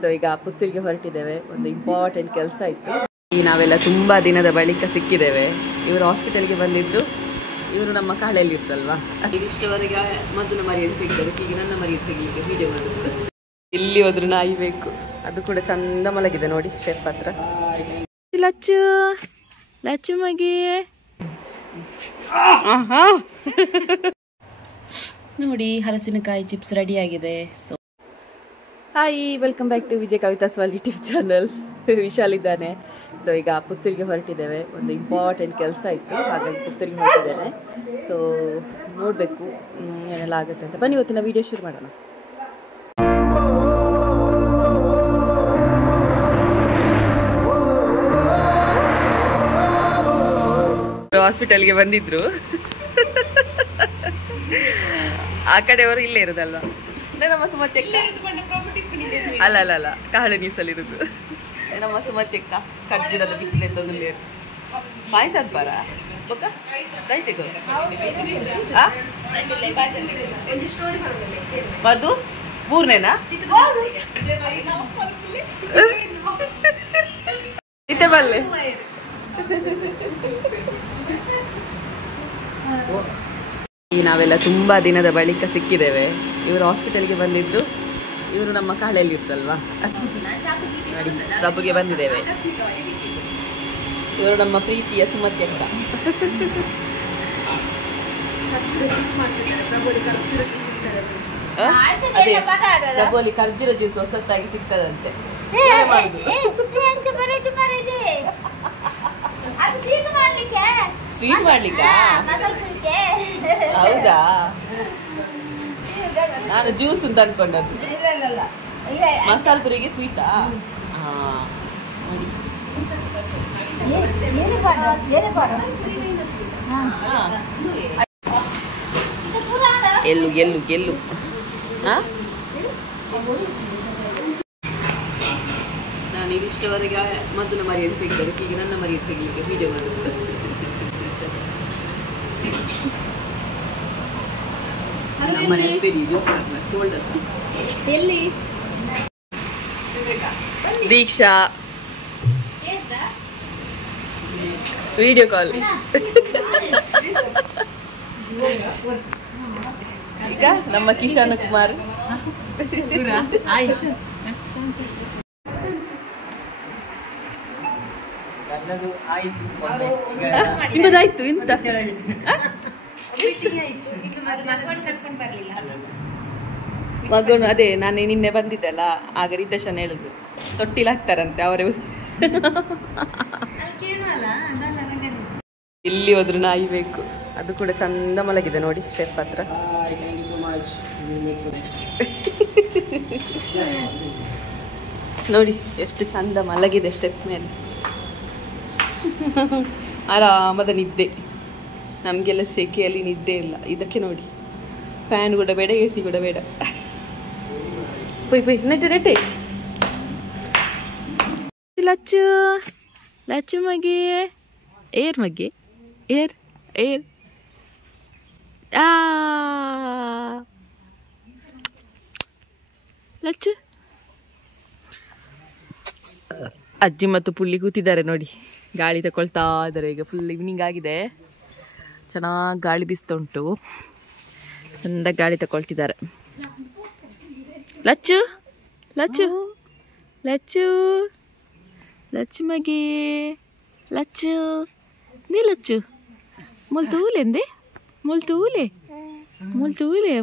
So ಈಗ ಪುತ್ತೂರಿಗೆ ಹೊರಟಿದ್ದೇವೆ. ಒಂದು ಇಂಪಾರ್ಟೆಂಟ್ ಕೆಲಸ ಇತ್ತು. ಈ ನಾವೆಲ್ಲ ತುಂಬ ದಿನದ ಬಳಿಕ ಸಿಕ್ಕಿದ್ದೇವೆ. ಇವರು ಹಾಸ್ಪಿಟಲ್ಗೆ ಬಂದಿದ್ದು. ಇವರು ನಮ್ಮ ಕಾಳೆಯಲ್ಲಿ ಇರ್ತಲ್ವಾ, ಇಷ್ಟವರೆಗೆ ಮದ್ದನ ಮರಿಯನ್ನು ತೆಗಿತಾರೆ. ಈಗ ನನ್ನ ಮರಿಯನ್ನು ತೆಗಿಲಿಕ್ಕೆ ವಿಡಿಯೋ ಮಾಡೋದು. ಇಲ್ಲಿ ಹೋದ್ರು ನಾಯಿ ಬೇಕು. ಅದು ಕೂಡ ಚಂದ ಮಲಗಿದೆ ನೋಡಿ ಶೆಫ್ ಹತ್ರ. ಲಚ್ಚು ಲಚ್ಚು ಮಗಿ ನೋಡಿ, ಹಲಸಿನಕಾಯಿ ಚಿಪ್ಸ್ ರೆಡಿ ಆಗಿದೆ. So hi, welcome back to Vijay Kavitha's world YouTube channel. Vishal ಇದ್ದಾನೆ. ಸೊ ಈಗ ಪುತ್ತೂರಿಗೆ ಹೊರಟಿದ್ದೇವೆ. ಒಂದು ಇಂಪಾರ್ಟೆಂಟ್ ಕೆಲಸ ಇತ್ತು, ಹಾಗಾಗಿ ಪುತ್ತೂರಿಗೆ ಹೊರಟಿದ್ದೇನೆ. ಸೊ ನೋಡಬೇಕು ಏನೆಲ್ಲ ಆಗುತ್ತೆ ಅಂತ. ಬನ್ನಿ ಇವತ್ತಿನ ವಿಡಿಯೋ ಶುರು ಮಾಡೋಣ. ಹಾಸ್ಪಿಟಲ್ಗೆ ಬಂದಿದ್ರು. ಆ ಕಡೆಯವರು ಇಲ್ಲೇ ಇರೋದಲ್ವಾ, ನಮ್ಮ ಸುಮತ್ಯಕ್ಕ ಅಲ್ಲ ಅಲ್ಲ ಅಲ್ಲ ಕಾಳೆ ನೀಸಲ್ಲಿರುದು ನಮ್ಮ ಸುಮತ್ಯಕ್ಕ ಖರ್ಜೂರದ ಬಿತ್ತನೆ ತೊಂದರೆ ಪಾಯಸ ಅನ್ಪಾರ ಬೊಕ್ಕ ರೈಟ್ ಮದು ಮೂರನೇನಾ ಇತ್ತೆ ಬಲ್ಲೆ ನಾವೆಲ್ಲ ತುಂಬಾ ದಿನದ ಬಳಿಕ ಸಿಕ್ಕಿದ್ದೇವೆ. ಇವರು ಹಾಸ್ಪಿಟಲ್ಗೆ ಬಂದಿದ್ದು. ಇವರು ನಮ್ಮ ಕಾಳೆಯಲ್ಲಿ ಇರ್ತಲ್ವಾ, ನೋಡಿ ಪ್ರಭುಗೆ ಬಂದಿದ್ದೇವೆ. ಇವರು ನಮ್ಮ ಪ್ರೀತಿಯ ಸುಮತ್ಯಕ್ಕ. ಅದೇ ಪ್ರಭುವಲ್ಲಿ ಖರ್ಜೂರ ಜ್ಯೂಸ್ ಹೊಸತ್ತಾಗಿ ಸಿಗ್ತದಂತೆ. ಸ್ವೀಟ್ ಮಾಡ್ಲಿಕ್ಕಾ? ಹೌದಾ, ನಾನು ಜ್ಯೂಸ್ ಅಂತ ಅನ್ಕೊಂಡದ್ದು. ಮಸಾಲ ಪುರಿಗೆ ಸ್ವೀಟಾ? ಎಳ್ಳು ಎಳ್ಳು ಎಳ್ಳು. ನಾನು ಇದಿಷ್ಟವರೆಗೆ ಮದ್ದನ ಮರಿಯನ್ನು ತೆಗಿತಾರೆ. ಈಗ ನನ್ನ ಮರಿಯನ್ನು ತೆಗಿಲಿಕ್ಕೆ ವಿಡಿಯೋ ಮಾಡೋದು. ದೀಕ್ಷಾ ವಿಡಿಯೋ ಕಾಲ್. ಈಗ ನಮ್ಮ ಕಿಶನ್ ಕುಮಾರ್. ನಿಮ್ಮದಾಯ್ತು ಇಂತ ಮಗನು? ಅದೇ ನಾನು ನಿನ್ನೆ ಬಂದಿದ್ದಲ್ಲ, ಆಗ ರಿತೇಶನ್ ಹೇಳುದು ತೊಟ್ಟಿಲ್ ಹಾಕ್ತಾರಂತೆ ಅವರೇ. ಇಲ್ಲಿ ಹೋದ್ರು ನಾಯಿ ಬೇಕು. ಅದು ಕೂಡ ಚಂದ ಮಲಗಿದೆ ನೋಡಿ ಶೆಫ್ ಹತ್ರ. ನೋಡಿ ಎಷ್ಟು ಚಂದ ಮಲಗಿದೆ ಸ್ಟೆಪ್ ಮೇಲೆ. ಆರಾಮದ ನಿದ್ದೆ. ನಮಗೆಲ್ಲ ಸೆಕೆಯಲ್ಲಿ ನಿದ್ದೆ ಇಲ್ಲ. ಇದಕ್ಕೆ ನೋಡಿ, ಫ್ಯಾನ್ ಕೂಡ ಬೇಡ, ಎ ಸಿ ಕೂಡ ಬೇಡ. ಪೊಯ್ ಪೊಯ್ ನೆಟ್ಟೆ ನೆಟ್ಟೆ. ಲಚ್ಚು ಲಚ್ಚು ಮಗಿ ಏರ್ ಮಗಿ ಏರ್ ಏರ್. ಲಚ್ಚು. ಅಜ್ಜಿ ಮತ್ತು ಪುಳ್ಳಿ ಕೂತಿದ್ದಾರೆ ನೋಡಿ, ಗಾಳಿ ತಗೊಳ್ತಾ ಇದ್ದಾರೆ. ಈಗ ಫುಲ್ ಈವ್ನಿಂಗ್ ಆಗಿದೆ, ಚೆನ್ನಾಗಿ ಗಾಳಿ ಬೀಸ್ತಾ ಉಂಟು. ಚಂದ ಗಾಳಿ ತಗೊಳ್ತಿದ್ದಾರೆ. ಲಚ್ಚು ಲಚ್ಚು ಲಚ್ಚು ಲಚ್ಚು ಮಗಿ ಲಚ್ಚು ನೀ ಲಚ್ಚು ಮುಲ್ತೂಲೆ ಎಂದೆ ಮುಲ್ತೂಲೆ ಮುಲ್ತೂಲೆ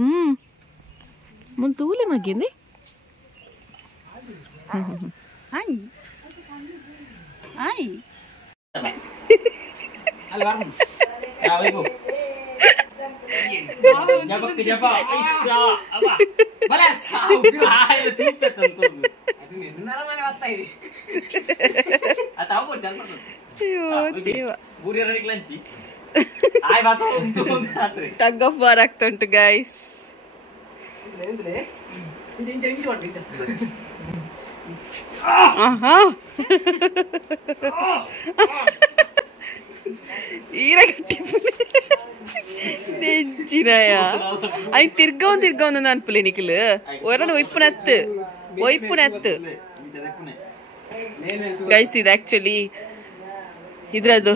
ಮುಲ್ತೂಲೆ ಮಗಿಂದೆ. Ay. Ay. Tug of war ಆಗ್ತಾ ಉಂಟು ಗೈಸ್. ನೆಂಚಿನಯ ಅಯ್ ತಿರ್ಗವನ್ ತಿರ್ಗವನ್ ಅನ್ಪಲೆ ನಿಖಿಲ್ ಒರನ ಇಪ್ಪನತ್ತು ಒಯ್ಪುನೆ ಅತ್ತು ಗೈಸ್. ಇದು ಆಕ್ಚುಲಿ ಇದ್ರದ್ದು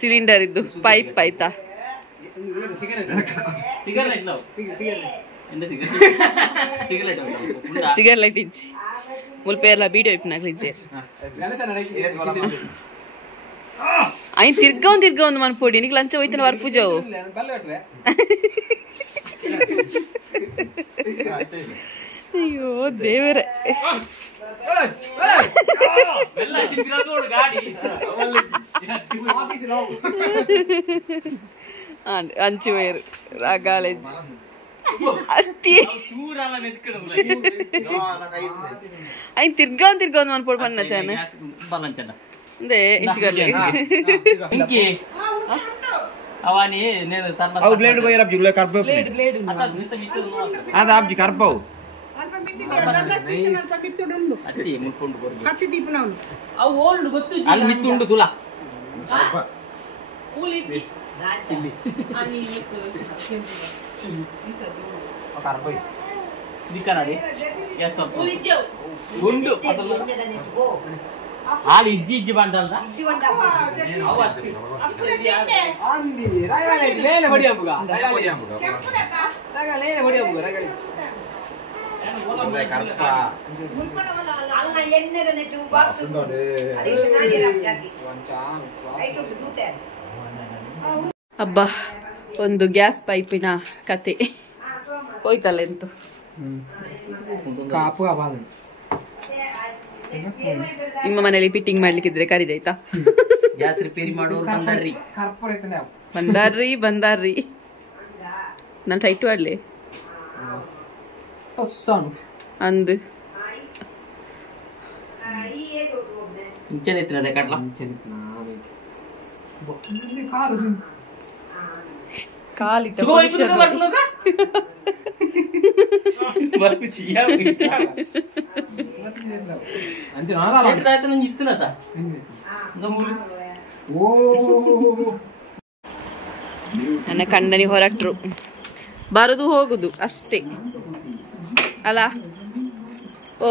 ಸಿಲಿಂಡರ್ ಇದ್ದು ಪೈಪ್ ಆಯ್ತಾ. ಸಿಗರ್ಲೈಟ್ ಇಜ್ಜಿ ಮುಲ್ಪೆ ಎಲ್ಲ ಬೀಡಿಯೋ ಇಪ್ನಾಗ್ಲಿ ಇಜ್ಜಿ ಅಯ್ಯ ತಿರ್ಗ ಮನ್ಪೊಡಿ ನಿಗ್ ಲಂಚ ಹೋಯ್ತಾನ ವಾರ ಪೂಜಾವು. ಅಯ್ಯೋ ದೇವರೇ. ಅಂಚು ವೇರು ರಾಗಾಳೆಜ್ಜಿ ಅತ್ತಿ ಅಯ್ಯ ತಿರ್ಗ ಮನ್ಪೊಡ್ ಪನ್ನತಾನೆ ಅಂದೆ ಇಂಚಿಗಲ್ಲಿ ಅವನಿ నేను తర్మ అవు బ్లేడ్ గోయర్ అబ్ జుగ్లే కర్ప బ్లేడ్ అద అబ్ జి కర్ప అత్తి ముట్టుండు బొర్గి కత్తి దీపనవు అవు ఓల్డ్ ಗೊತ್ತು ಅಲ್ಲಿ ಮಿತ್ತುಂಡು ತುಲಾ ಊಲಿಕ್ಕಿ ಚಿಲ್ಲಿ ani ಚಿಲ್ಲಿ ಕರ್ಪ ದಿಕನಾಡಿ ಗ್ಯಾಸ್ ಸ್ವಲ್ಪ ಊಲಿಕ್ಕಿ ಗುಂಡು ಅದಲ್ಲ ಹಾಲು ಇಜ್ಜಿ ಬಂದಲ್ದ ಅಬ್ಬಾ ಒಂದು ಗ್ಯಾಸ್ ಪೈಪಿನ ಕತೆ ಹೋಯ್ತಲ್ಲ ಎಂತು. ನಿಮ್ಮ ಮನೇಲಿ ಫಿಟ್ಟಿಂಗ್ ಮಾಡ್ಲಿಕ್ಕಿದ್ರೆ ಕರಿದಾಯ್ತಾ? ಗ್ಯಾಸ್ ರಿಪೇರಿ ಮಾಡೋರು ಬಂದಾರ್ರಿ ನಾನು ಟೈಟ್ ಮಾಡ್ಲಿ ಅಂದ್ ಇಂಚೆನಿತ್ತಿನದೆ ಕಟ್ಲ ಕಾಲಿಟ್ಟ ನನ್ನ ಕಂಡನಿ ಹೊರಟ್ರು ಬರುದು ಹೋಗುದು ಅಷ್ಟೇ ಅಲ್ಲ. ಓ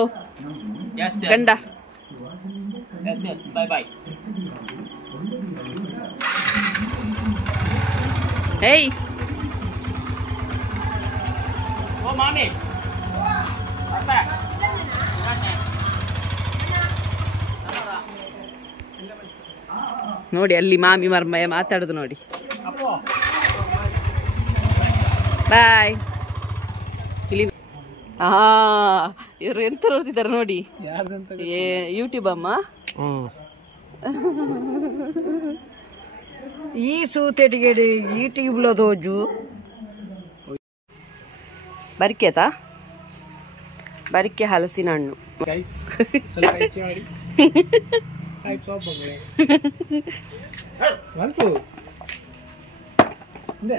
ಗಂಡ ಬೈ ಬೈ. ಏಯ್ ಓ ಮಾಮಿ ನೋಡಿ ಅಲ್ಲಿ ಮಾಮಿ ಮರ್ಮಯ್ಯ ಮಾತಾಡುದು ನೋಡಿ. ಬಾಯ್. ಇಲ್ಲಿ ಇವ್ರು ಎಂತ ನೋಡ್ತಿದ್ದಾರೆ ನೋಡಿ, ಯೂಟ್ಯೂಬ್ ಅಮ್ಮ ಈ ಸೂತೆಟಿಗೆ ಯೂಟ್ಯೂಬ್లో ತೋಜು ಬರಿಕೆತಾ ಬರಿಕೆ ಹಲಸಿನ ಹಣ್ಣು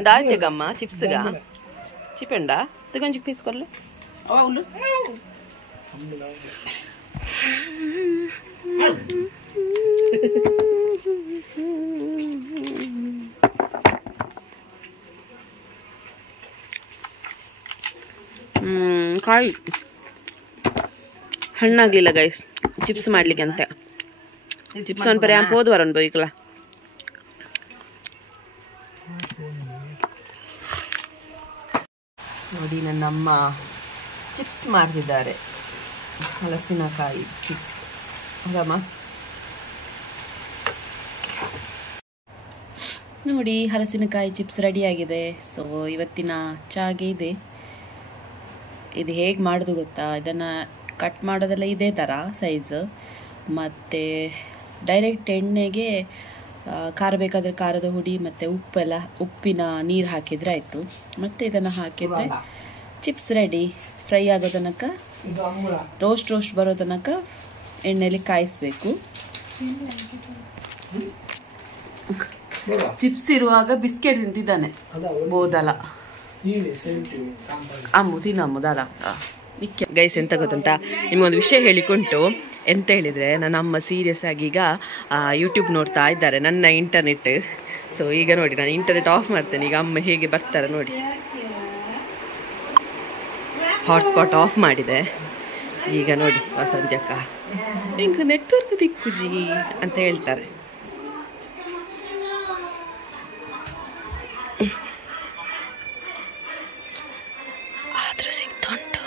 దాల్చగమ్మ చిప్స్గా చిపెండా కొంచెం తీసుకోలే అవును ಕಾಯಿ ಹಣ್ಣಾಗ್ಲಿಲ್ಲ ಗೈಸ್, ಚಿಪ್ಸ್ ಮಾಡ್ಲಿಕ್ಕೆ ಅಂತ ಚಿಪ್ಸ್ ಅನ್ಪರೆ ಆಂಪ್ ಹೋದ್ವಾರ ಅನ್ಬೋಯ್ಕಲ್ಲ. ನೋಡಿ ನನ್ನಮ್ಮ ಚಿಪ್ಸ್ ಮಾಡ್ತಿದ್ದಾರೆ, ಹಲಸಿನಕಾಯಿ ಚಿಪ್ಸ್. ಹೌದಮ್ಮ? ನೋಡಿ ಹಲಸಿನಕಾಯಿ ಚಿಪ್ಸ್ ರೆಡಿಯಾಗಿದೆ. ಸೊ ಇವತ್ತಿನ ಚಾಗೆ ಇದೆ. ಇದು ಹೇಗೆ ಮಾಡೋದು ಗೊತ್ತಾ, ಇದನ್ನು ಕಟ್ ಮಾಡೋದೆಲ್ಲ ಇದೇ ಥರ ಸೈಜ್, ಮತ್ತು ಡೈರೆಕ್ಟ್ ಎಣ್ಣೆಗೆ ಖಾರ ಬೇಕಾದರೆ ಖಾರದ ಹುಡಿ ಮತ್ತು ಉಪ್ಪಿನ ನೀರು ಹಾಕಿದರೆ ಆಯಿತು. ಮತ್ತು ಇದನ್ನು ಹಾಕಿದರೆ ಚಿಪ್ಸ್ ರೆಡಿ. ಫ್ರೈ ಆಗೋ ತನಕ ರೋಸ್ಟ್ ಬರೋ ತನಕ ಎಣ್ಣೆಯಲ್ಲಿ ಕಾಯಿಸ್ಬೇಕು. ಚಿಪ್ಸ್ ಇರುವಾಗ ಬಿಸ್ಕೆಟ್ ತಿಂತಿದ್ದಾನೆ ಬೋದಲ ಅಮ್ಮು ತಿನ್ನಮ್ಮದಲ್ಲ. ಗೈಸ್ ಎಂತ ಗೊತ್ತುಂಟಾ, ನಿಮಗೊಂದು ವಿಷಯ ಹೇಳಿಕೊಂಟು. ಎಂತ ಹೇಳಿದರೆ, ನನ್ನ ಅಮ್ಮ ಸೀರಿಯಸ್ ಆಗಿ ಈಗ ಯೂಟ್ಯೂಬ್ ನೋಡ್ತಾ ಇದ್ದಾರೆ, ನನ್ನ ಇಂಟರ್ನೆಟ್. ಸೊ ಈಗ ನೋಡಿ ನಾನು ಇಂಟರ್ನೆಟ್ ಆಫ್ ಮಾಡ್ತೇನೆ. ಈಗ ಅಮ್ಮ ಹೇಗೆ ಬರ್ತಾರೆ ನೋಡಿ, ಹಾಟ್ಸ್ಪಾಟ್ ಆಫ್ ಮಾಡಿದೆ. ಈಗ ನೋಡಿ ವಸಂತ್ಯಕ್ಕ ಹಿಂಗೆ ನೆಟ್ವರ್ಕ್ ದಿಕ್ಕುಜಿ ಅಂತ ಹೇಳ್ತಾರೆ. ಆದ್ರೂ ಸಿಗ್ತುಂಟು.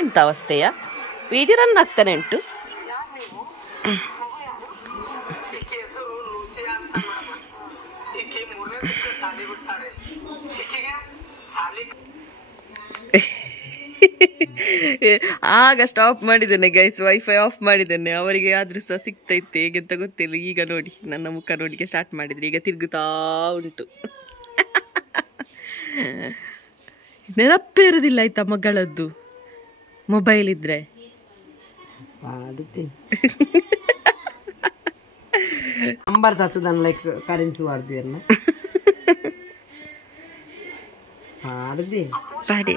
ಎಂತ ಅವಸ್ಥೆಯ ವಿಡಿಯೋ ರನ್ ಆಗ್ತಾನೆ ಉಂಟು. ಆಗ ಸ್ಟಾಪ್ ಮಾಡಿದ್ದೇನೆ ಗೈಸ್, ವೈಫೈ ಆಫ್ ಮಾಡಿದ್ದೇನೆ. ಅವರಿಗೆ ಆದ್ರೂ ಸಹ ಸಿಗ್ತೈತೆ ಹೇಗೆಂತ ಗೊತ್ತಿಲ್ಲ. ಈಗ ನೋಡಿ ನನ್ನ ಮುಖ ನೋಡಿಗೆ ಸ್ಟಾರ್ಟ್ ಮಾಡಿದ್ರೆ ಈಗ ತಿರುಗುತ್ತಾ ಉಂಟು. ನೆನಪೇ ಇರೋದಿಲ್ಲ ಆಯ್ತಾ ಮಗಳದ್ದು ಮೊಬೈಲ್ ಇದ್ರೆ. ನಂಬರ್ ತತ್ತದನ್ನ ಲೈಕ್ ಕರೆನ್ಸಿ ಮಾಡ್ತೀವಲ್ಲ. ಪಾಡಿ